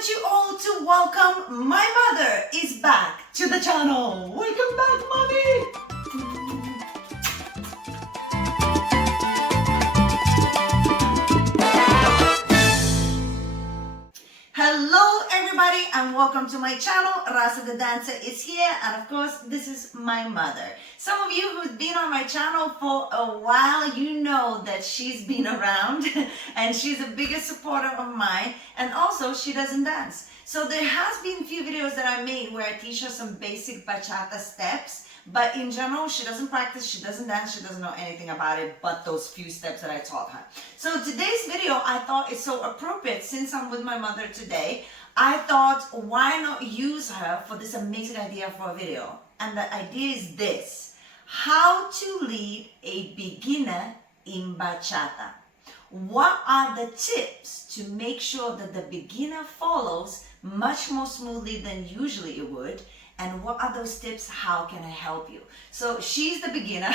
want you all to welcome my mother is back to the channel. Welcome back, mommy. Hello everybody and welcome to my channel. Rasa the dancer is here, and of course this is my mother. Some of you who've been on my channel for a while, you know that she's been around and she's the biggest supporter of mine, and also she doesn't dance. So there has been a few videos that I made where I teach her some basic bachata steps, but in general she doesn't practice, she doesn't dance, she doesn't know anything about it but those few steps that I taught her. So today's video I thought is so appropriate since I'm with my mother today. I thought, why not use her for this amazing idea for a video? And the idea is this: how to lead a beginner in bachata. What are the tips to make sure that the beginner follows much more smoothly than usually it would? And what are those tips? How can I help you? So she's the beginner.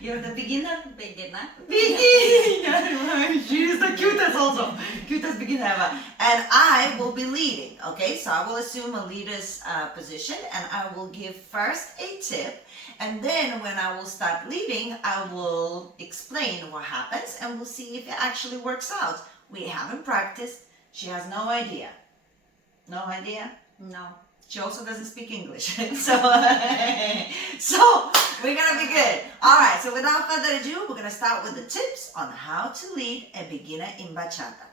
You're the beginner? Beginner. Beginner! She's the cutest also. Cutest beginner ever. And I will be leading, okay? So I will assume a leader's position and I will give first a tip. And then when I will start leading, I will explain what happens and we'll see if it actually works out. We haven't practiced. She has no idea. No idea? No. She also doesn't speak English. so we're gonna be good. All right, so without further ado, we're gonna start with the tips on how to lead a beginner in bachata.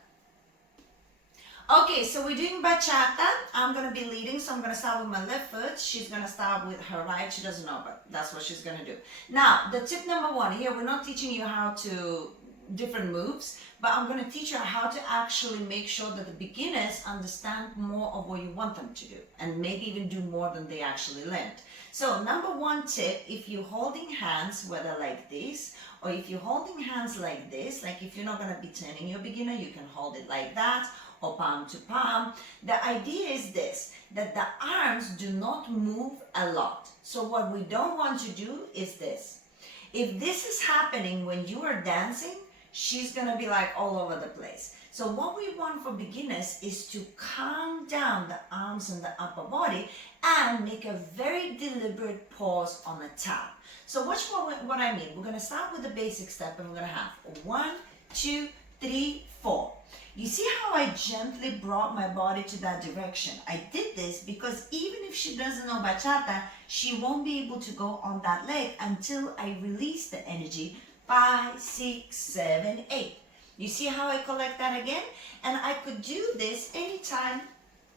Okay, so we're doing bachata. I'm gonna be leading, so I'm gonna start with my left foot. She's gonna start with her right. She doesn't know, but that's what she's gonna do. Now, the tip number one here, we're not teaching you how to different moves, but I'm going to teach you how to actually make sure that the beginners understand more of what you want them to do and maybe even do more than they actually learned. So number one tip, if you're holding hands, whether like this or if you're holding hands like this, like if you're not going to be turning your beginner, you can hold it like that or palm to palm. The idea is this, that the arms do not move a lot. So what we don't want to do is this. If this is happening when you are dancing, she's gonna be like all over the place. So what we want for beginners is to calm down the arms and the upper body and make a very deliberate pause on the tap. So watch what I mean. We're gonna start with the basic step and we're gonna have 1, 2, 3, 4. You see how I gently brought my body to that direction? I did this because even if she doesn't know bachata, she won't be able to go on that leg until I release the energy. 5, 6, 7, 8. You see how I collect that again? And I could do this anytime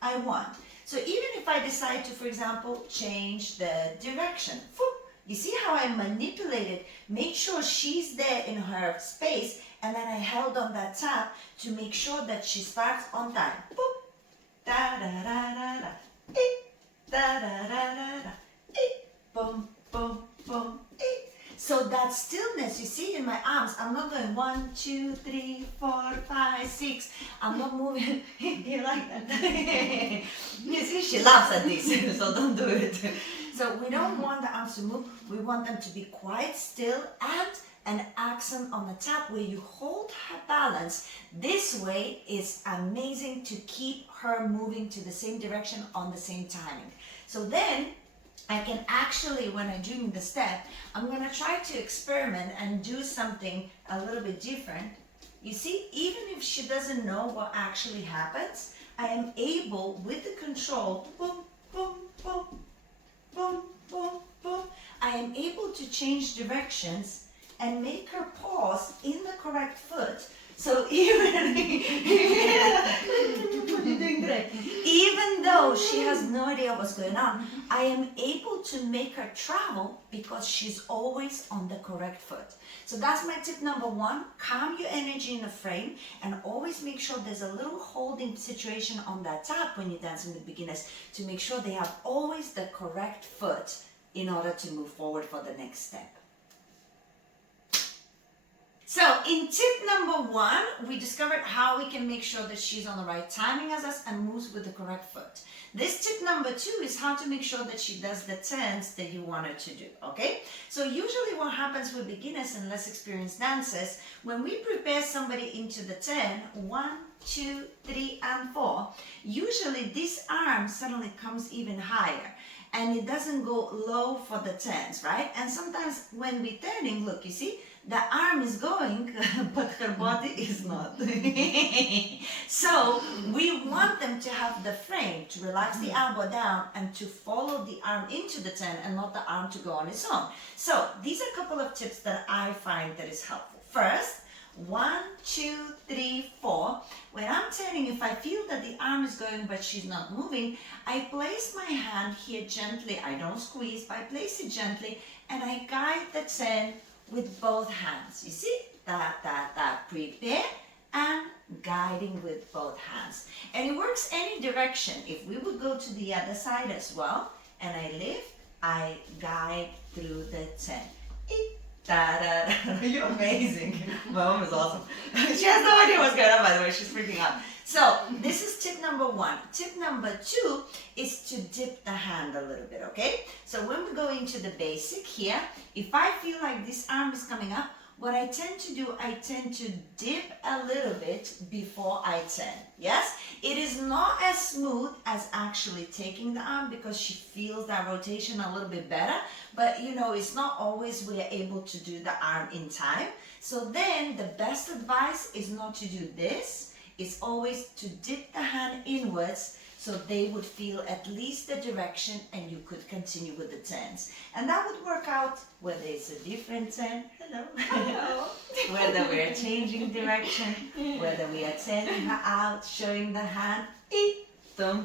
I want. So even if I decide to, for example, change the direction, you see how I manipulated, made sure she's there in her space, and then I held on that tap to make sure that she starts on time. Boop, da da da da da, da da da da da, boom, boom, boom, So that stillness you see in my arms, I'm not going 1, 2, 3, 4, 5, 6. I'm not moving here like that. You see, she laughs at this, so don't do it. So we don't want the arms to move. We want them to be quite still and an accent on the tap where you hold her balance. This way is amazing to keep her moving to the same direction on the same timing. So then I can actually, when I'm doing the step, I'm going to try to experiment and do something a little bit different. You see, even if she doesn't know what actually happens, I am able, with the control, boom, boom, boom, boom, boom, boom, I am able to change directions and make her pause in the correct foot. So even you're doing great. Even though she has no idea what's going on, I am able to make her travel because she's always on the correct foot. So that's my tip number one. Calm your energy in the frame and always make sure there's a little holding situation on that tap when you're dancing with beginners to make sure they have always the correct foot in order to move forward for the next step. So in tip number one, we discovered how we can make sure that she's on the right timing as us and moves with the correct foot. This tip number two is how to make sure that she does the turns that you want her to do, okay? So usually what happens with beginners and less experienced dancers, when we prepare somebody into the turn, 1, 2, 3, and 4, you usually this arm suddenly comes even higher and it doesn't go low for the turns, right? And sometimes when we're turning, look, you see, the arm is going, but her body is not. So we want them to have the frame to relax the elbow down and to follow the arm into the turn and not the arm to go on its own. So these are a couple of tips that I find that is helpful. First, 1, 2, 3, 4. When I'm turning, if I feel that the arm is going but she's not moving, I place my hand here gently. I don't squeeze, but I place it gently and I guide the turn with both hands. You see? That. Prepare and guiding with both hands. And it works any direction. If we would go to the other side as well, and I lift, I guide through the turn. You're amazing. My mom is awesome. She has no idea what's going on, by the way. She's freaking out. So this is tip number 1. Tip number 2 is to dip the hand a little bit, okay? So when we go into the basic here, if I feel like this arm is coming up, what I tend to do, I tend to dip a little bit before I turn. Yes? It is not as smooth as actually taking the arm because she feels that rotation a little bit better. But you know, it's not always we're able to do the arm in time. So then the best advice is not to do this. It's always to dip the hand inwards so they would feel at least the direction and you could continue with the turns. And that would work out whether it's a different turn, hello, whether we're changing direction, whether we are turning her out, showing the hand, does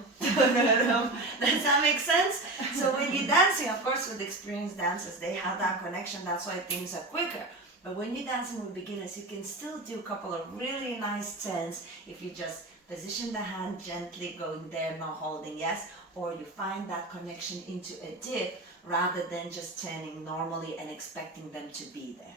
that make sense? So when you're dancing, of course with experienced dancers, they have that connection, that's why things are quicker. But when you're dancing with beginners, you can still do a couple of really nice turns if you just position the hand gently, going there, not holding, yes? Or you find that connection into a dip rather than just turning normally and expecting them to be there.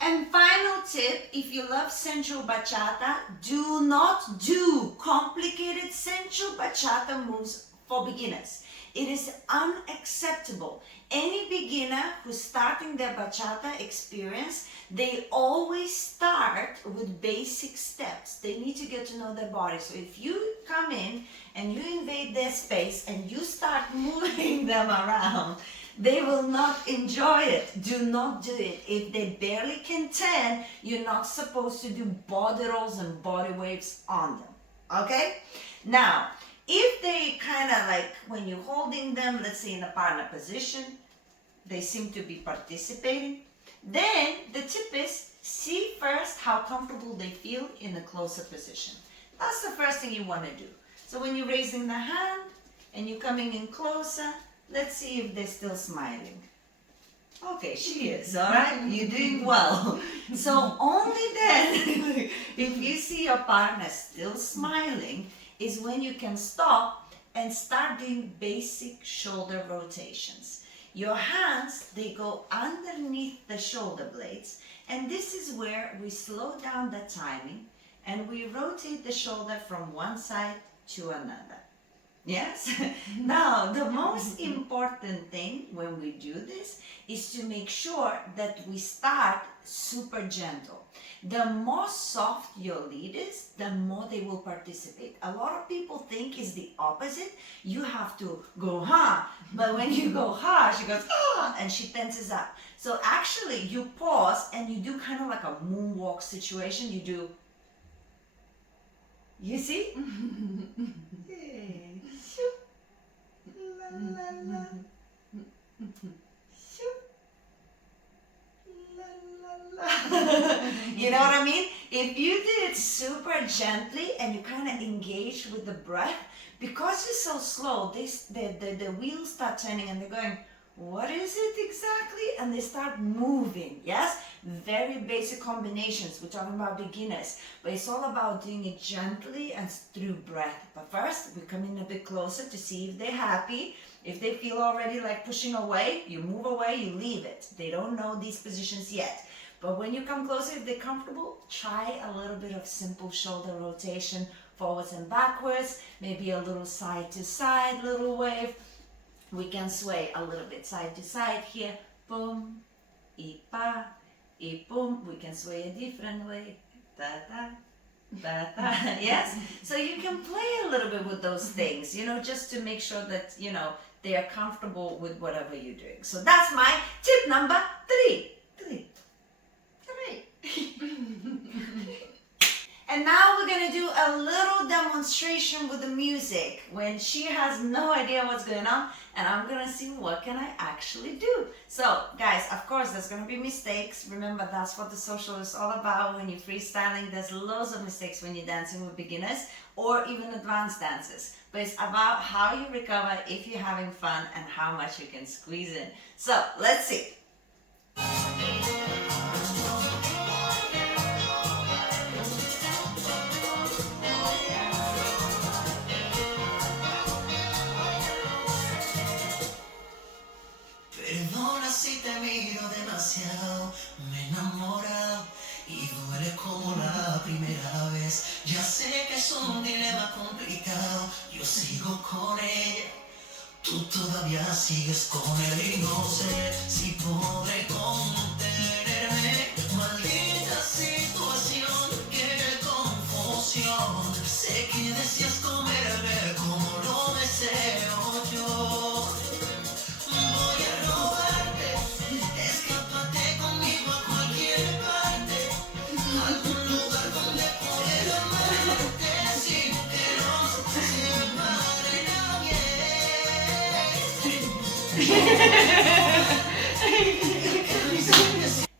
And final tip, if you love sensual bachata, do not do complicated sensual bachata moves for beginners. It is unacceptable. Any beginner who's starting their bachata experience, they always start with basic steps. They need to get to know their body. So if you come in and you invade their space and you start moving them around, they will not enjoy it. Do not do it. If they barely can turn, you're not supposed to do body rolls and body waves on them. Okay? Now, if they kind of like, when you're holding them, let's say in a partner position, they seem to be participating, then the tip is see first how comfortable they feel in a closer position. That's the first thing you want to do. So when you're raising the hand and you're coming in closer, let's see if they're still smiling. Okay, she is, all right? You're doing well. So only then, if you see your partner still smiling, is when you can stop and start doing basic shoulder rotations. Your hands, they go underneath the shoulder blades, and this is where we slow down the timing and we rotate the shoulder from one side to another. Yes? Now, the most important thing when we do this is to make sure that we start super gentle. The more soft your lead is, the more they will participate. A lot of people think it's the opposite. You have to go ha, but when you go ha, she goes ah, and she tenses up. So actually, you pause and you do kind of like a moonwalk situation. You do, you see? La, la, la. You know what I mean? If you do it super gently and you kind of engage with the breath, because you're so slow, the wheels start turning and they're going, what is it exactly? And they start moving, yes? Very basic combinations. We're talking about beginners, but it's all about doing it gently and through breath. But first, we come in a bit closer to see if they're happy. If they feel already like pushing away, you move away, you leave it. They don't know these positions yet. But when you come closer, if they're comfortable, try a little bit of simple shoulder rotation, forwards and backwards, maybe a little side to side, little wave. We can sway a little bit side to side here. Boom, y pa, y boom. We can sway a different way. Da da, Yes. So you can play a little bit with those things, just to make sure that, they are comfortable with whatever you're doing. So that's my tip number three. Three. And now we're gonna do a little demonstration with the music when she has no idea what's going on, and I'm gonna see what can I actually do. So guys, of course there's gonna be mistakes. Remember, that's what the social is all about. When you're freestyling, there's loads of mistakes when you're dancing with beginners or even advanced dancers. But it's about how you recover if you're having fun and how much you can squeeze in. So let's see. Perdona si te miro demasiado, me he enamorado y duele como la primera vez. Ya sé que es un dilema complicado, yo sigo con ella, tú todavía sigues con él y no sé si podré contenerme. Maldita situación, qué confusión. Sé que deseas comerme como lo deseo yo. Voy a robarte, escápate conmigo a cualquier parte, algún lugar donde poder amarte sin que nos separe nadie.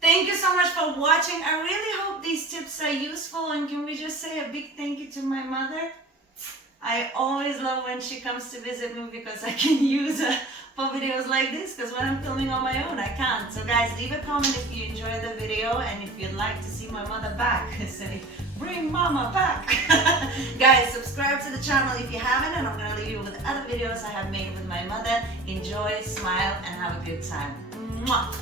Thank you so much for watching. I really hope these tips are useful, and can we just say a big thank you to my mother? I always love when she comes to visit me because I can use her for videos like this, because when I'm filming on my own I can't. So guys, leave a comment if you enjoyed the video and if you'd like to see my mother back. Say, bring mama back. Guys, subscribe to the channel if you haven't, and I'm going to leave you with other videos I have made with my mother. Enjoy, smile, and have a good time. Mwah.